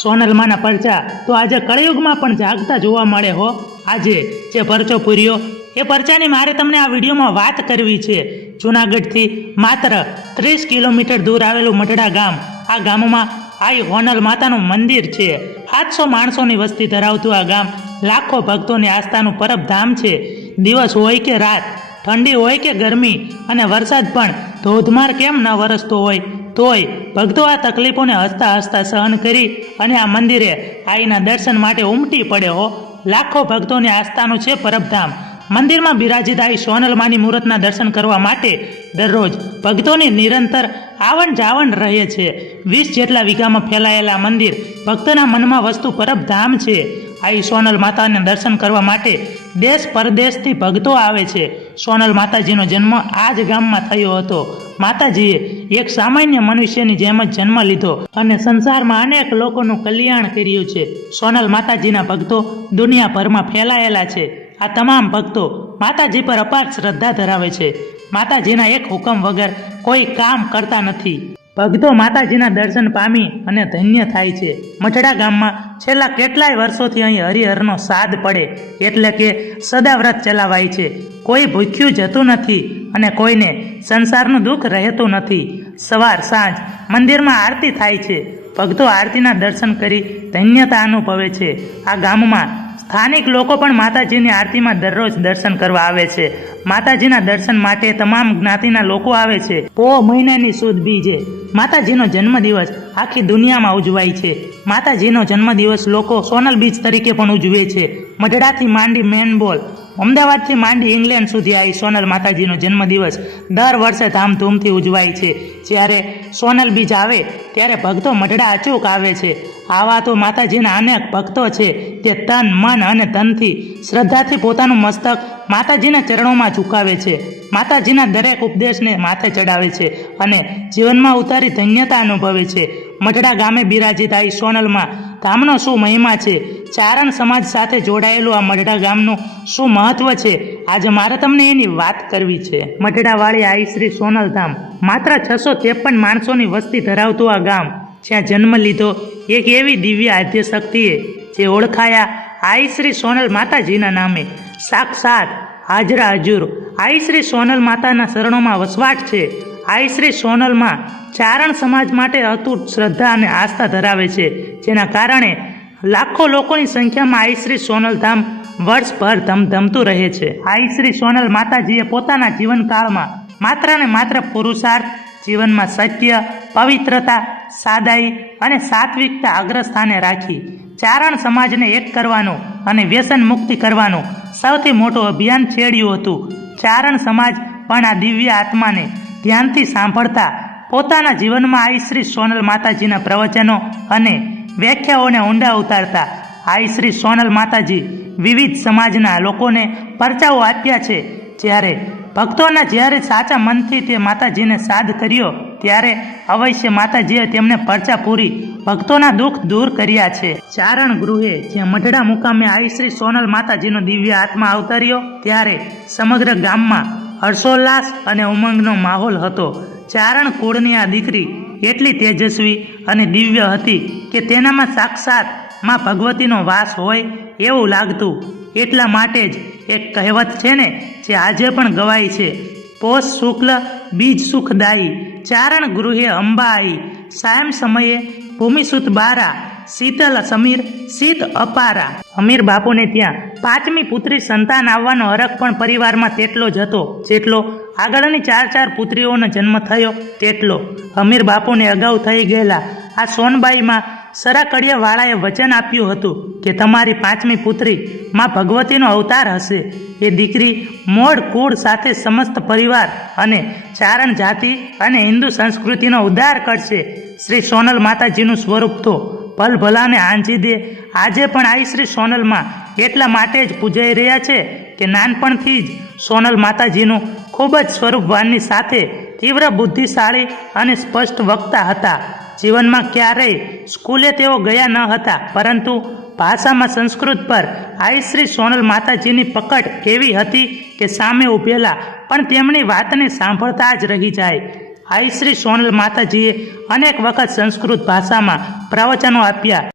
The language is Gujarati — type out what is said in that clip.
સોનલમાના પરચા તો આજે કળયુગમાં પણ જાગતા જોવા મળે હો. આજે જે પરચો પૂર્યો એ પરચાની મારે તમને આ વિડીયોમાં વાત કરવી છે. જૂનાગઢથી માત્ર 30 કિલોમીટર દૂર આવેલું મઢડા ગામ. આ ગામમાં આઈ હોનલ માતાનું મંદિર છે. 700 માણસોની વસ્તી ધરાવતું આ ગામ લાખો ભક્તોની આસ્થાનું પરબધામ છે. દિવસ હોય કે રાત, ઠંડી હોય કે ગરમી અને વરસાદ પણ ધોધમાર કેમ ન વરસતો હોય, તોય ભક્તો આ તકલીફોને હસતા હસતા સહન કરી અને આ મંદિરે આઈના દર્શન માટે ઉમટી પડે હો. લાખો ભક્તોની આસ્થાનું છે પરબધામ. મંદિરમાં બિરાજિત આઈ સોનલમાની મૂર્તના દર્શન કરવા માટે દરરોજ ભક્તોની નિરંતર આવન જાવન રહે છે. 20 જેટલા વીઘામાં ફેલાયેલા મંદિર ભક્તના મનમાં વસ્તુ પરબધામ છે. આઈ સોનલ માતાને દર્શન કરવા માટે દેશ પરદેશથી ભક્તો આવે છે. સોનલ માતાજીનો જન્મ આ જ ગામમાં થયો હતો. માતાજીએ એક સામાન્ય મનુષ્યની જેમ જ જન્મ લીધો અને સંસારમાં અનેક લોકોનું કલ્યાણ કર્યું છે. સોનલ માતાજીના ભક્તો દુનિયાભરમાં ફેલાયેલા છે. આ તમામ ભક્તો માતાજી પર અપાર શ્રદ્ધા ધરાવે છે. માતાજીના એક હુકમ વગર કોઈ કામ કરતા નથી. ભક્તો માતાજીના દર્શન પામી અને ધન્ય થાય છે. મઢડા ગામમાં છેલ્લા કેટલાય વર્ષોથી અહીં હરિહરનો સાદ પડે એટલે કે સદાવ્રત ચલાવાય છે. કોઈ ભૂખ્યું જતું નથી અને કોઈને સંસારનું દુઃખ રહેતું નથી. સવાર સાંજ મંદિરમાં આરતી થાય છે. ભક્તો આરતીના દર્શન કરી ધન્યતા અનુભવે છે. આ ગામમાં સ્થાનિક લોકો પણ માતાજીની આરતીમાં દરરોજ દર્શન કરવા આવે છે. માતાજીના દર્શન માટે તમામ જ્ઞાતિના લોકો આવે છે. પોહ મહિનાની સુદ બીજે માતાજીનો જન્મદિવસ આખી દુનિયામાં ઉજવાય છે. માતાજીનો જન્મદિવસ લોકો સોનલ બીચ તરીકે પણ ઉજવે છે. મઢડાથી માંડી મેનબોલ, અમદાવાદથી માંડી ઇંગ્લેન્ડ સુધી આવી સોનલ માતાજીનો જન્મદિવસ દર વર્ષે ધામધૂમથી ઉજવાય છે. જ્યારે સોનલ બીજ આવે ત્યારે ભક્તો મઢડા અચૂક આવે છે. આવા તો માતાજીના અનેક ભક્તો છે તે તન મન અને ધનથી શ્રદ્ધાથી પોતાનું મસ્તક માતાજીના ચરણોમાં ઝુકાવે છે. માતાજીના દરેક ઉપદેશને માથે ચડાવે છે અને જીવનમાં ઉતારી ધન્યતા અનુભવે છે. મઢડા ગામે બિરાજિત આઈ સોનલમાં ધામનો શું મહિમા છે, ચારણ સમાજ સાથે જોડાયેલું આ મઢડા ગામનું શું મહત્વ છે, આજે મારે તમને એની વાત કરવી છે. મઢડાવાળી આઈ શ્રી સોનલ ધામ માત્ર 653 માણસોની વસ્તી ધરાવતું આ ગામ, જ્યાં જન્મ લીધો એક એવી દિવ્ય આદ્ય શક્તિએ જે ઓળખાયા આઈ શ્રી સોનલ માતાજીના નામે. સાક્ષાત હાજરા હજુર આઈ શ્રી સોનલ માતાના શરણોમાં વસવાટ છે. આઈ શ્રી સોનલમાં ચારણ સમાજ માટે અતૂટ શ્રદ્ધા અને આસ્થા ધરાવે છે, જેના કારણે લાખો લોકોની સંખ્યામાં આઈ શ્રી સોનલ ધામ વર્ષભર ધમધમતું રહે છે. આઈ શ્રી સોનલ માતાજીએ પોતાના જીવનકાળમાં માત્ર ને માત્ર પુરુષાર્થ, જીવનમાં સત્ય, પવિત્રતા, સાદાઈ અને સાત્વિકતા અગ્રસ્થાને રાખી ચારણ સમાજને એક કરવાનું અને વ્યસન મુક્તિ કરવાનું સૌથી મોટું અભિયાન છેડ્યું હતું. ચારણ સમાજ પણ આ દિવ્ય આત્માને ધ્યાનથી સાંભળતા પોતાના જીવનમાં આઈ શ્રી સોનલ માતાજીના પ્રવચનો અને વ્યાખ્યાઓને ઊંડા ઉતારતા. આઈ શ્રી સોનલ માતાજી વિવિધ સમાજના લોકોને પરચાઓ આપ્યા છે. જ્યારે સાચા મનથી તે માતાજીને સાદ કર્યો ત્યારે અવશ્ય માતાજીએ તેમને પરચા પૂરી ભક્તોના દુઃખ દૂર કર્યા છે. ચારણ ગૃહે જ્યાં મઢડા મુકામે આઈ શ્રી સોનલ માતાજીનો દિવ્ય આત્મા અવતર્યો ત્યારે સમગ્ર ગામમાં હર્ષોલ્લાસ અને ઉમંગનો માહોલ હતો. ચારણ કુળની આ દીકરી એટલી તેજસ્વી અને દિવ્ય હતી કે તેનામાં સાક્ષાત માં ભગવતીનો વાસ હોય એવું લાગતું. એટલા માટે જ એક કહેવત છે ને જે આજે પણ ગવાય છે, પોષ શુક્લ બીજ સુખદાયી, ચારણ ગૃહે અંબા આઈ, સાયમ સમયે ભૂમિસુત બારા, શીતલ સમીર શીત અપારા. અમીર બાપુને ત્યાં 5મી પુત્રી સંતાન આવવાનો હરખ પણ પરિવારમાં તેટલો જ હતો જેટલો આગળની 4 પુત્રીઓનો જન્મ થયો તેટલો. અમીર બાપુને અગાઉ થઈ ગયેલા આ સોનબાઈમાં સરાકડિયાવાળાએ વચન આપ્યું હતું કે તમારી 5મી પુત્રી માં ભગવતીનો અવતાર હશે. એ દીકરી મોડ કુળ સાથે સમસ્ત પરિવાર અને ચારણ જાતિ અને હિન્દુ સંસ્કૃતિનો ઉદ્ધાર કરશે. શ્રી સોનલ માતાજીનું સ્વરૂપ તો ભલભલાને આંજી દે. આજે પણ આઈ શ્રી સોનલમાં એટલા માટે જ પૂજાઈ રહ્યા છે કે નાનપણથી જ સોનલ માતાજીનું ખૂબ જ સ્વરૂપવાનની સાથે તીવ્ર બુદ્ધિશાળી અને સ્પષ્ટ વક્તા હતા. જીવનમાં ક્યારેય સ્કૂલે તેઓ ગયા ન હતા, પરંતુ ભાષામાં સંસ્કૃત પર આઈ શ્રી સોનલ માતાજીની પકડ એવી હતી કે સામે ઊભેલા પણ તેમની વાતને સાંભળતા જ રહી જાય. આઈ શ્રી સોનલ માતાજીએ અનેક વખત સંસ્કૃત ભાષામાં પ્રવચનો આપ્યા.